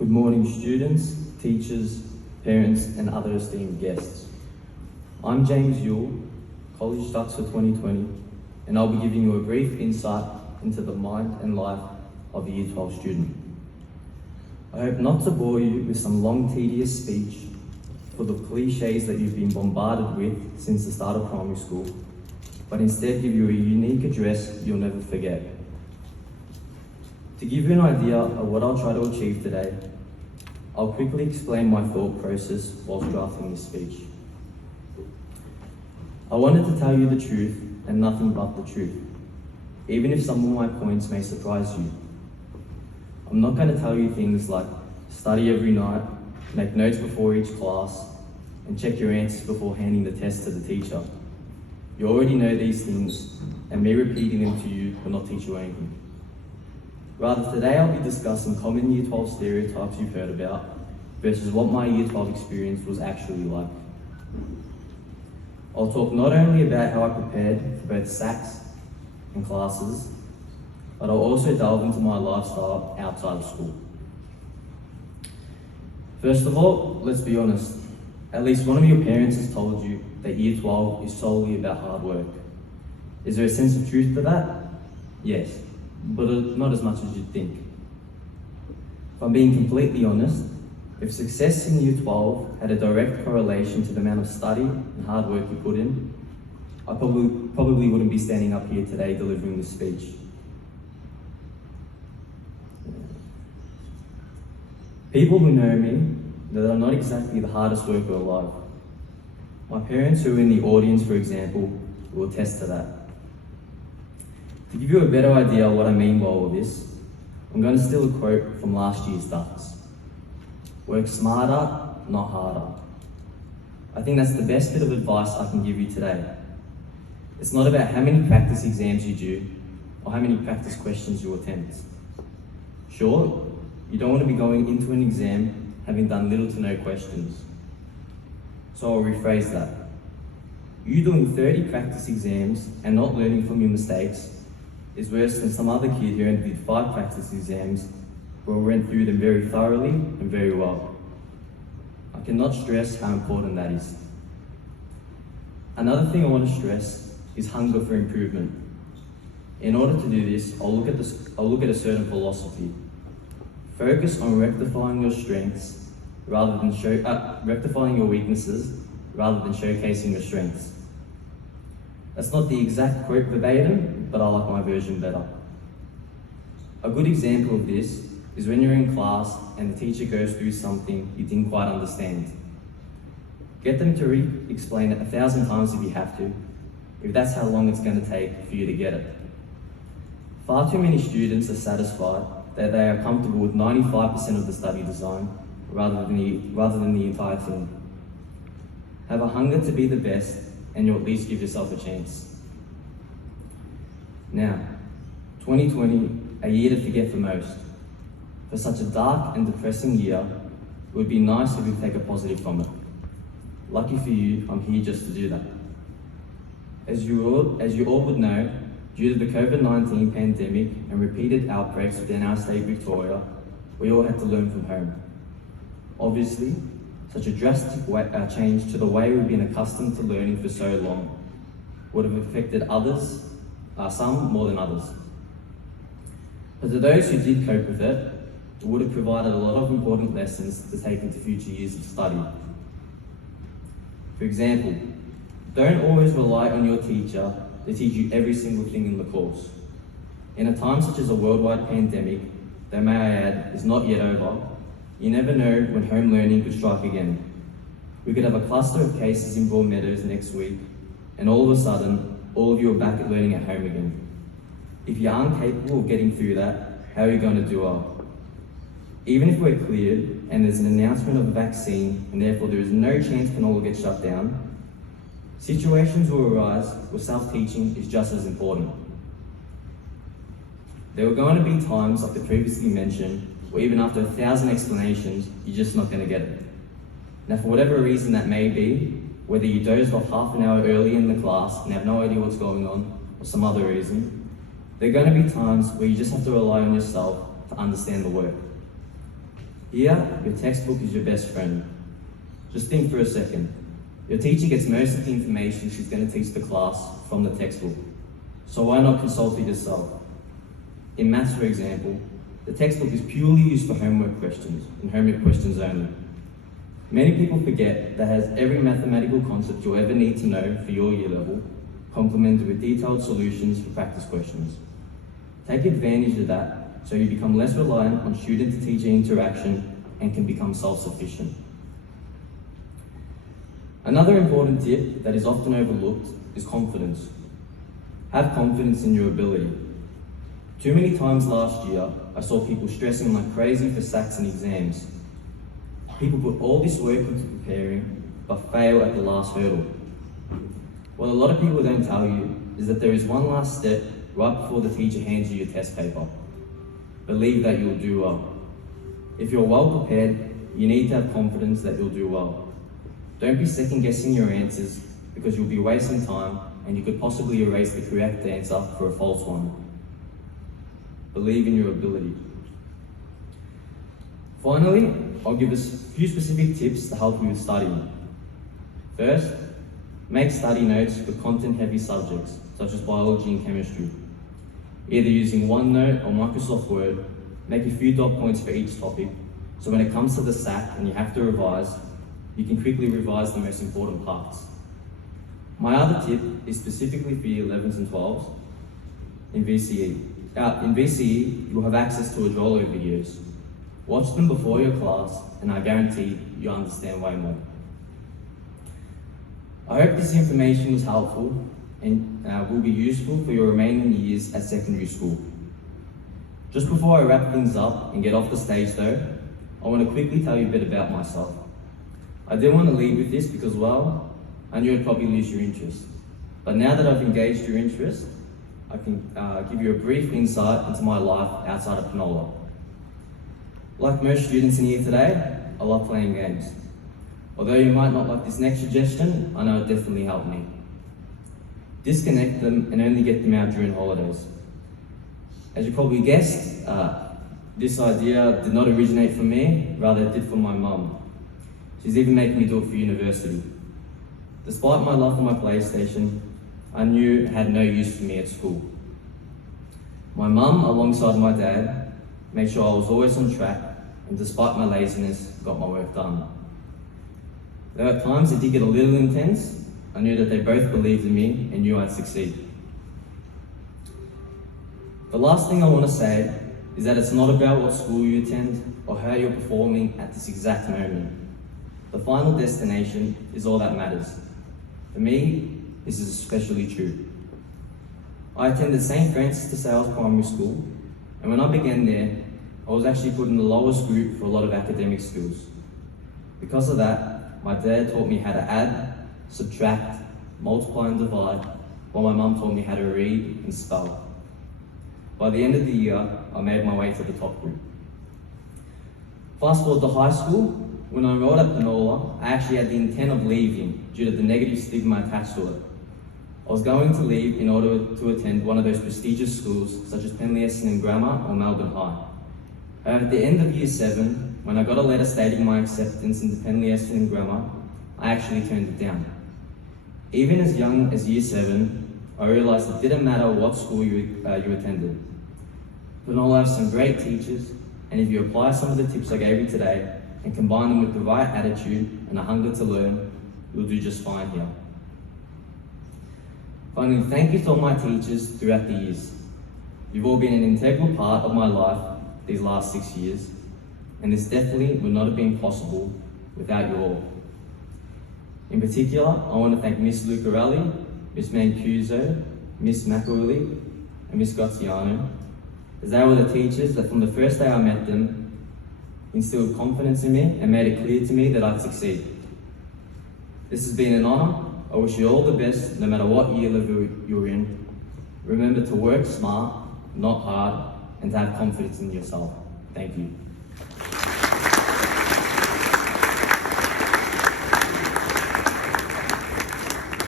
Good morning, students, teachers, parents, and other esteemed guests. I'm James Youil, College DUX for 2020, and I'll be giving you a brief insight into the mind and life of a Year 12 student. I hope not to bore you with some long, tedious speech full of cliches that you've been bombarded with since the start of primary school, but instead give you a unique address you'll never forget. To give you an idea of what I'll try to achieve today, I'll quickly explain my thought process whilst drafting this speech. I wanted to tell you the truth and nothing but the truth, even if some of my points may surprise you. I'm not going to tell you things like study every night, make notes before each class, and check your answers before handing the test to the teacher. You already know these things, and me repeating them to you will not teach you anything. Rather, today I'll be discussing common Year 12 stereotypes you've heard about versus what my Year 12 experience was actually like. I'll talk not only about how I prepared for both SACs and classes, but I'll also delve into my lifestyle outside of school. First of all, let's be honest. At least one of your parents has told you that Year 12 is solely about hard work. Is there a sense of truth to that? Yes, but not as much as you'd think. If I'm being completely honest, if success in Year 12 had a direct correlation to the amount of study and hard work you put in, I probably wouldn't be standing up here today delivering this speech. People who know me know that I'm not exactly the hardest worker alive. My parents who are in the audience, for example, will attest to that. To give you a better idea of what I mean by all of this, I'm going to steal a quote from last year's DUX. Work smarter, not harder. I think that's the best bit of advice I can give you today. It's not about how many practice exams you do or how many practice questions you attempt. Sure, you don't want to be going into an exam having done little to no questions. So I'll rephrase that. You doing 30 practice exams and not learning from your mistakes is worse than some other kid who only did 5 practice exams but went through them very thoroughly and very well. I cannot stress how important that is. Another thing I want to stress is hunger for improvement. In order to do this, I'll look at a certain philosophy. Focus on rectifying your strengths rather than rectifying your weaknesses rather than showcasing your strengths. That's not the exact quote verbatim, but I like my version better. A good example of this is when you're in class and the teacher goes through something you didn't quite understand. Get them to re-explain it 1,000 times if you have to, if that's how long it's going to take for you to get it. Far too many students are satisfied that they are comfortable with 95% of the study design rather than the entire thing. Have a hunger to be the best and you'll at least give yourself a chance. Now, 2020, a year to forget for most. For such a dark and depressing year, it would be nice if we take a positive from it. Lucky for you, I'm here just to do that. As you all would know, due to the COVID-19 pandemic and repeated outbreaks within our state Victoria, we all had to learn from home. Obviously, such a drastic change to the way we've been accustomed to learning for so long would have affected others, some more than others. But to those who did cope with it, it would have provided a lot of important lessons to take into future years of study. For example, don't always rely on your teacher to teach you every single thing in the course. In a time such as a worldwide pandemic, that may I add is not yet over, you never know when home learning could strike again. We could have a cluster of cases in Broadmeadows next week, and all of a sudden, all of you are back at learning at home again. If you aren't capable of getting through that, how are you going to do well? Even if we're cleared and there's an announcement of a vaccine and therefore there is no chance Penola gets shut down, situations will arise where self-teaching is just as important. There are going to be times, like the previously mentioned, where even after 1,000 explanations, you're just not going to get it. Now, for whatever reason that may be, whether you dozed off half an hour early in the class and have no idea what's going on, or some other reason, there are going to be times where you just have to rely on yourself to understand the work. Here, your textbook is your best friend. Just think for a second. Your teacher gets most of the information she's going to teach the class from the textbook. So why not consult it yourself? In maths, for example, the textbook is purely used for homework questions, and homework questions only. Many people forget that it has every mathematical concept you'll ever need to know for your year level, complemented with detailed solutions for practice questions. Take advantage of that so you become less reliant on student-to-teacher interaction and can become self-sufficient. Another important tip that is often overlooked is confidence. Have confidence in your ability. Too many times last year, I saw people stressing like crazy for SATs and exams. People put all this work into preparing, but fail at the last hurdle. What a lot of people don't tell you is that there is one last step right before the teacher hands you your test paper. Believe that you'll do well. If you're well prepared, you need to have confidence that you'll do well. Don't be second guessing your answers because you'll be wasting time and you could possibly erase the correct answer for a false one. Believe in your ability. Finally, I'll give us a few specific tips to help you with studying. First, make study notes for content-heavy subjects such as biology and chemistry. Either using OneNote or Microsoft Word, make a few dot points for each topic, so when it comes to the SAT and you have to revise, you can quickly revise the most important parts. My other tip is specifically for year 11s and 12s in VCE. In VCE, you'll have access to Adrolo videos. Watch them before your class, and I guarantee you'll understand way more. I hope this information was helpful and will be useful for your remaining years at secondary school. Just before I wrap things up and get off the stage though, I want to quickly tell you a bit about myself. I didn't want to leave with this because, well, I knew I'd probably lose your interest. But now that I've engaged your interest, I can give you a brief insight into my life outside of Penola. Like most students in here today, I love playing games. Although you might not like this next suggestion, I know it definitely helped me. Disconnect them and only get them out during holidays. As you probably guessed, this idea did not originate from me, rather it did from my mum. She's even making me do it for university. Despite my love for my PlayStation, I knew it had no use for me at school. My mum, alongside my dad, made sure I was always on track, and despite my laziness, got my work done. Though at times it did get a little intense, I knew that they both believed in me and knew I'd succeed. The last thing I want to say is that it's not about what school you attend or how you're performing at this exact moment. The final destination is all that matters. For me, this is especially true. I attended St. Francis de Sales Primary School, and when I began there, I was actually put in the lowest group for a lot of academic skills. Because of that, my dad taught me how to add, subtract, multiply and divide, while my mum taught me how to read and spell. By the end of the year, I made my way to the top group. Fast forward to high school. When I enrolled at Penola, I actually had the intent of leaving due to the negative stigma attached to it. I was going to leave in order to attend one of those prestigious schools such as Penleigh Essendon Grammar or Melbourne High. However, at the end of year 7, when I got a letter stating my acceptance into Penleigh Essendon Grammar, I actually turned it down. Even as young as year 7, I realised it didn't matter what school you attended. Penola has some great teachers, and if you apply some of the tips I gave you today, and combine them with the right attitude and a hunger to learn, you'll do just fine here. Finally, thank you to all my teachers throughout the years. You've all been an integral part of my life these last 6 years, and this definitely would not have been possible without you all. In particular, I want to thank Miss Lucarelli, Miss Mancuso, Miss McAwiley, and Miss Gozziano, as they were the teachers that from the first day I met them, instilled confidence in me and made it clear to me that I'd succeed. This has been an honour. I wish you all the best, no matter what year level you're in. Remember to work smart, not hard, and to have confidence in yourself. Thank you.